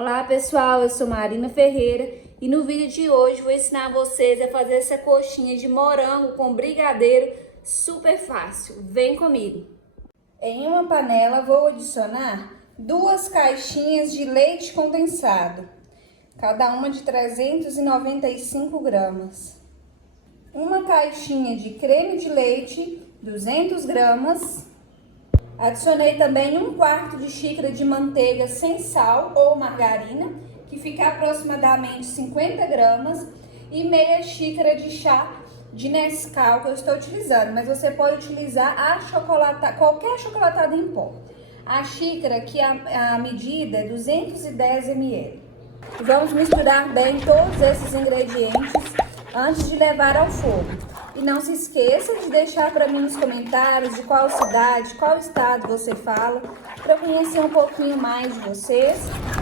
Olá pessoal, eu sou Marina Ferreira e no vídeo de hoje vou ensinar vocês a fazer essa coxinha de morango com brigadeiro super fácil. Vem comigo! Em uma panela vou adicionar 2 caixinhas de leite condensado, cada uma de 395 gramas. Uma caixinha de creme de leite, 200 gramas. Adicionei também 1/4 de xícara de manteiga sem sal ou margarina, que fica aproximadamente 50 gramas, e meia xícara de chá de Nescau que eu estou utilizando, mas você pode utilizar qualquer chocolatada em pó. A xícara, que a medida é 210 ml. Vamos misturar bem todos esses ingredientes antes de levar ao fogo. E não se esqueça de deixar para mim nos comentários de qual cidade, qual estado você fala, para eu conhecer um pouquinho mais de vocês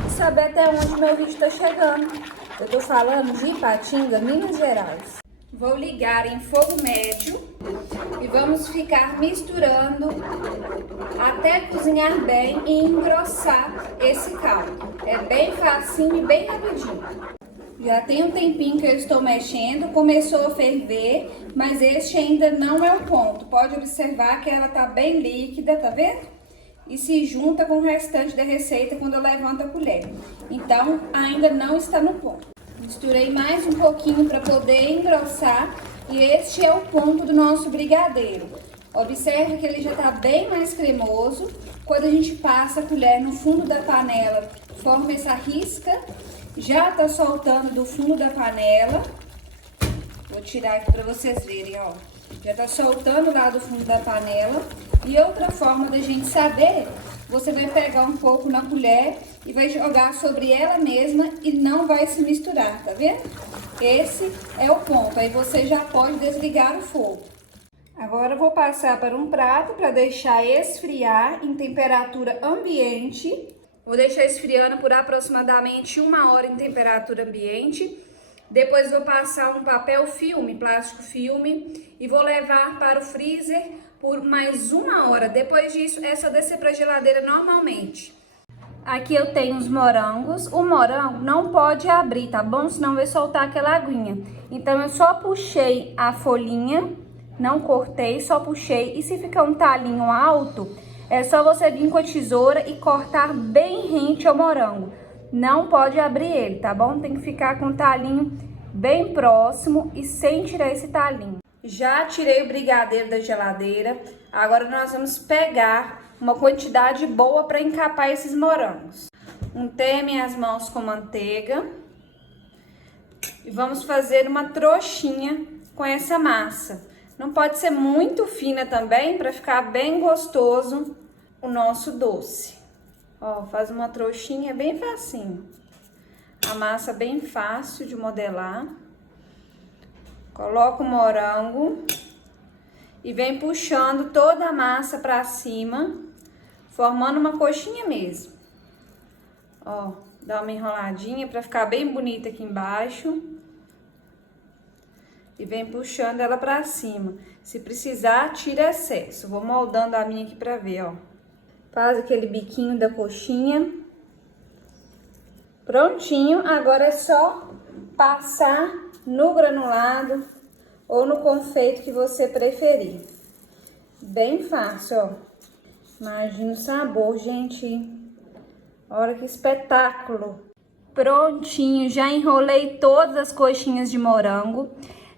e saber até onde meu vídeo está chegando. Eu estou falando de Ipatinga, Minas Gerais. Vou ligar em fogo médio e vamos ficar misturando até cozinhar bem e engrossar esse caldo. É bem facinho e bem rapidinho. Já tem um tempinho que eu estou mexendo, começou a ferver, mas este ainda não é o ponto. Pode observar que ela tá bem líquida, tá vendo? E se junta com o restante da receita quando eu levanto a colher. Então, ainda não está no ponto. Misturei mais um pouquinho para poder engrossar e este é o ponto do nosso brigadeiro. Observe que ele já tá bem mais cremoso. Quando a gente passa a colher no fundo da panela, forma essa risca. Já tá soltando do fundo da panela. Vou tirar aqui para vocês verem, ó. Já tá soltando lá do fundo da panela. E outra forma da gente saber, você vai pegar um pouco na colher e vai jogar sobre ela mesma e não vai se misturar, tá vendo? Esse é o ponto. Aí você já pode desligar o fogo. Agora eu vou passar para um prato para deixar esfriar em temperatura ambiente. Vou deixar esfriando por aproximadamente 1 hora em temperatura ambiente. Depois vou passar um papel filme, plástico filme, e vou levar para o freezer por mais 1 hora. Depois disso, é só descer para a geladeira normalmente. Aqui eu tenho os morangos. O morango não pode abrir, tá bom? Senão vai soltar aquela aguinha. Então eu só puxei a folhinha, não cortei, só puxei. E se ficar um talinho alto, é só você vir com a tesoura e cortar bem rente ao morango. Não pode abrir ele, tá bom? Tem que ficar com o talinho bem próximo e sem tirar esse talinho. Já tirei o brigadeiro da geladeira. Agora nós vamos pegar uma quantidade boa para encapar esses morangos. Unteme as mãos com manteiga. E vamos fazer uma trouxinha com essa massa. Não pode ser muito fina também, para ficar bem gostoso o nosso doce. Ó, faz uma trouxinha bem facinho. A massa bem fácil de modelar. Coloca o morango e vem puxando toda a massa para cima, formando uma coxinha mesmo. Ó, dá uma enroladinha para ficar bem bonita aqui embaixo. E vem puxando ela pra cima. Se precisar, tira excesso. Vou moldando a minha aqui pra ver, ó. Faz aquele biquinho da coxinha. Prontinho. Agora é só passar no granulado ou no confeito que você preferir. Bem fácil, ó. Imagina o sabor, gente. Olha que espetáculo. Prontinho. Já enrolei todas as coxinhas de morango.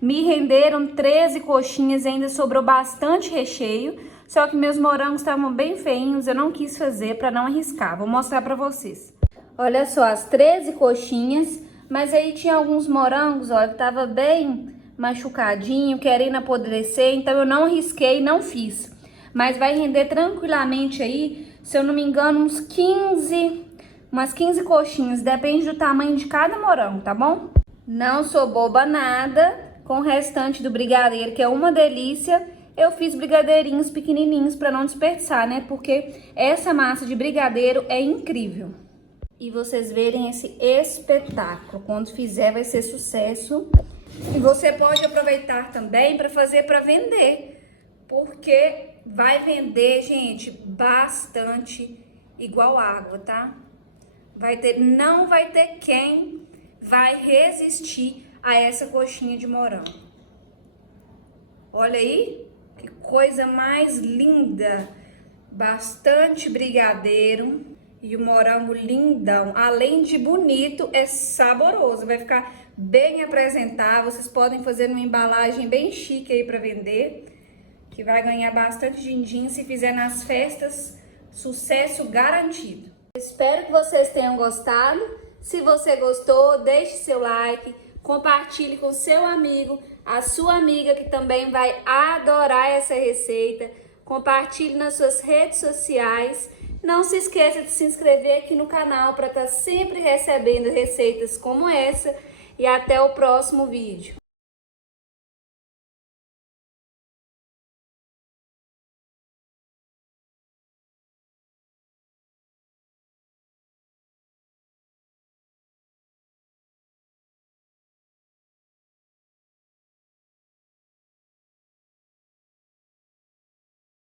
Me renderam 13 coxinhas, ainda sobrou bastante recheio, só que meus morangos estavam bem feinhos, eu não quis fazer para não arriscar. Vou mostrar para vocês. Olha só, as 13 coxinhas, mas aí tinha alguns morangos, ó, que tava bem machucadinho, querendo apodrecer, então eu não arrisquei, não fiz. Mas vai render tranquilamente aí, se eu não me engano, umas 15 coxinhas, depende do tamanho de cada morango, tá bom? Não sou boba nada. Com o restante do brigadeiro, que é uma delícia, eu fiz brigadeirinhos pequenininhos para não desperdiçar, né? Porque essa massa de brigadeiro é incrível. E vocês verem esse espetáculo. Quando fizer, vai ser sucesso. E você pode aproveitar também para fazer para vender. Porque vai vender, gente, bastante igual água, tá? Não vai ter quem vai resistir a essa coxinha de morango. Olha aí, que coisa mais linda. Bastante brigadeiro e o morango lindão. Além de bonito, é saboroso. Vai ficar bem apresentável. Vocês podem fazer uma embalagem bem chique aí para vender, que vai ganhar bastante din-din. Se fizer nas festas, sucesso garantido. Espero que vocês tenham gostado. Se você gostou, deixe seu like, compartilhe com seu amigo, a sua amiga que também vai adorar essa receita. Compartilhe nas suas redes sociais. Não se esqueça de se inscrever aqui no canal para estar sempre recebendo receitas como essa. E até o próximo vídeo.